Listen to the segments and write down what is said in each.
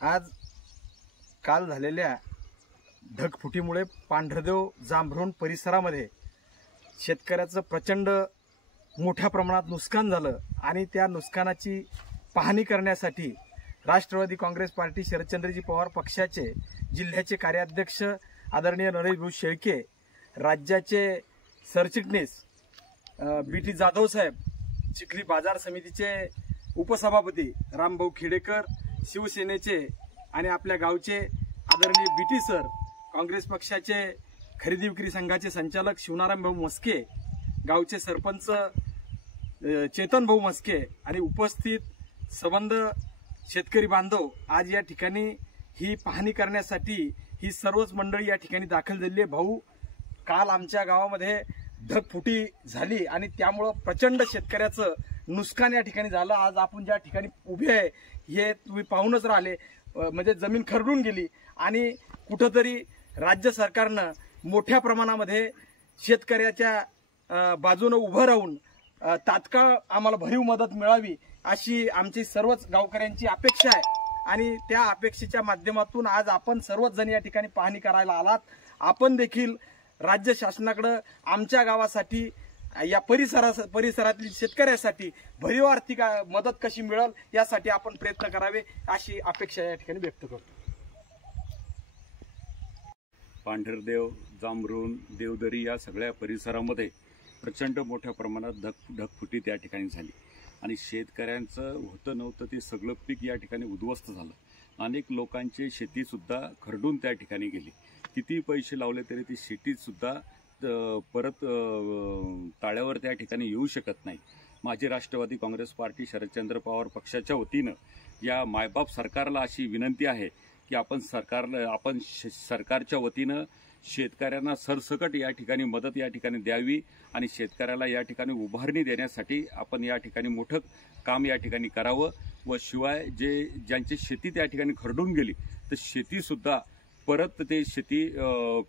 आज काल झालेल्या ढगफुटीमुळे पांढरदेव जांभरुण परिसरामध्ये शेतकऱ्याचं प्रचंड मोठ्या प्रमाणात नुकसान झालं आणि त्या नुकसानाची पाहणी करण्यासाठी राष्ट्रवादी काँग्रेस पार्टी शरदचंद्रजी पवार पक्षाचे जिल्ह्याचे कार्याध्यक्ष आदरणीय नरेश भाऊ शेळके, राज्याचे सरचिटणीस बीटी जाधव साहेब, चिखली बाजार समितीचे उपसभापती रामभाऊ खेडेकर, शिवसेनेचे आणि आपल्या गावचे आदरणीय बीटी सर, काँग्रेस पक्षाचे खरेदी विक्री संघाचे संचालक शिवनारायण भाऊ मस्के, गावचे सरपंच चेतन भाऊ मस्के आणि उपस्थित संबंध शेतकरी बांधव आज या ठिकाणी ही पाहणी करण्यासाठी ही सर्वच मंडळी या ठिकाणी दाखल झालेली आहे। भाऊ, काल आमच्या गावामध्ये ढगफुटी झाली आणि त्यामुळे प्रचंड शेतकऱ्याचं नुकसान या ठिकाणी झालं। आज आपण ज्या ठिकाणी उभे आहे हे तुम्ही पाहूनच राहिले, म्हणजे जमीन खरडून गेली आणि कुठंतरी राज्य सरकारनं मोठ्या प्रमाणामध्ये शेतकऱ्याच्या बाजूने उभं राहून तात्काळ आम्हाला भरीव मदत मिळावी अशी आमची सर्वच गावकऱ्यांची अपेक्षा आहे आणि त्या अपेक्षेच्या माध्यमातून आज आपण सर्वच जण या ठिकाणी पाहणी करायला आलात। आपण देखील राज्य शासनाकडे आमच्या गावासाठी या परिसरातील शेतकऱ्यासाठी भरीव आर्थिक मदत कशी मिळेल यासाठी आपण प्रयत्न करावे अशी अपेक्षा या ठिकाणी व्यक्त करतो। पांढरदेव, जांभरुण, देवदरी या सगळ्या परिसरामध्ये प्रचंड मोठ्या प्रमाणात ढगफुटी त्या ठिकाणी झाली आणि शेतकऱ्यांचं होतं नव्हतं ते सगळं पीक या ठिकाणी उद्ध्वस्त झालं। अनेक लोकांची शेतीसुद्धा खरडून त्या ठिकाणी गेली। किती पैसे लावले तरी ती शेतीसुद्धा परत ताळ्यावर त्या ठिकाणी येऊ शकत नाही। माझी राष्ट्रवादी काँग्रेस पार्टी शरदचंद्र पवार पक्षाच्या वतीनं या मायबाप सरकारला अशी विनंती आहे की आपण सरकारच्या वतीनं शेतकऱ्यांना सरसकट या ठिकाणी मदत या ठिकाणी द्यावी आणि शेतकऱ्याला या ठिकाणी उभारणी देण्यासाठी आपण या ठिकाणी मोठं काम या ठिकाणी करावं व शिवाय ज्यांची शेती त्या ठिकाणी खरडून गेली तर शेतीसुद्धा परत ते शेती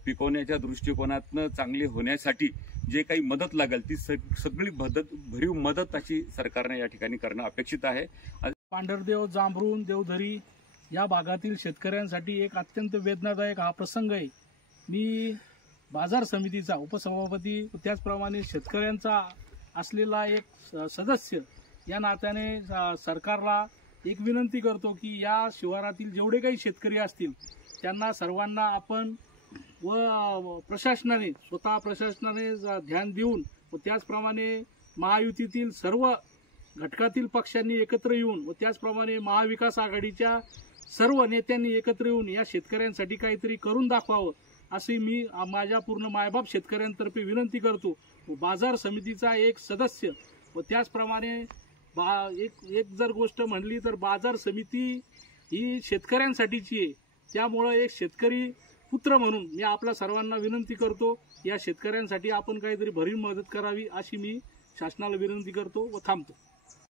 पिकवण्याच्या दृष्टिकोनातनं चांगली होण्यासाठी जे काही मदत लागेल ती सगळी भरीव मदत अशी सरकारने या ठिकाणी करणं अपेक्षित आहे। पांढरदेव, जांभरुण, देवधरी या भागातील शेतकऱ्यांसाठी एक अत्यंत वेदनादायक हा प्रसंग आहे। मी बाजार समितीचा उपसभापती त्याचप्रमाणे शेतकऱ्यांचा असलेला एक सदस्य या नात्याने सरकारला एक विनंती करतो की या शिवारातील जेवढे काही शेतकरी असतील त्यांना सर्वांना आपण व प्रशासनाने ध्यान देऊन व त्याचप्रमाणे महायुतीतील सर्व घटकातील पक्षांनी एकत्र येऊन व त्याचप्रमाणे महाविकास आघाडीच्या सर्व नेत्यांनी एकत्र येऊन या शेतकऱ्यांसाठी काहीतरी करून दाखवावं अशी मी माझ्या पूर्ण मायबाप शेतकऱ्यांतर्फे विनंती करतो। बाजार समितीचा एक सदस्य व त्याचप्रमाणे एक जर गोष्ट म्हणली तर बाजार समिती ही शेतकऱ्यांसाठीची आहे, त्यामुळे एक शेतकरी पुत्र म्हणून मी आपल्या सर्वांना विनंती करतो या शेतकऱ्यांसाठी आपण काहीतरी भरीव मदत करावी अशी मी शासनाला विनंती करतो व थांबतो।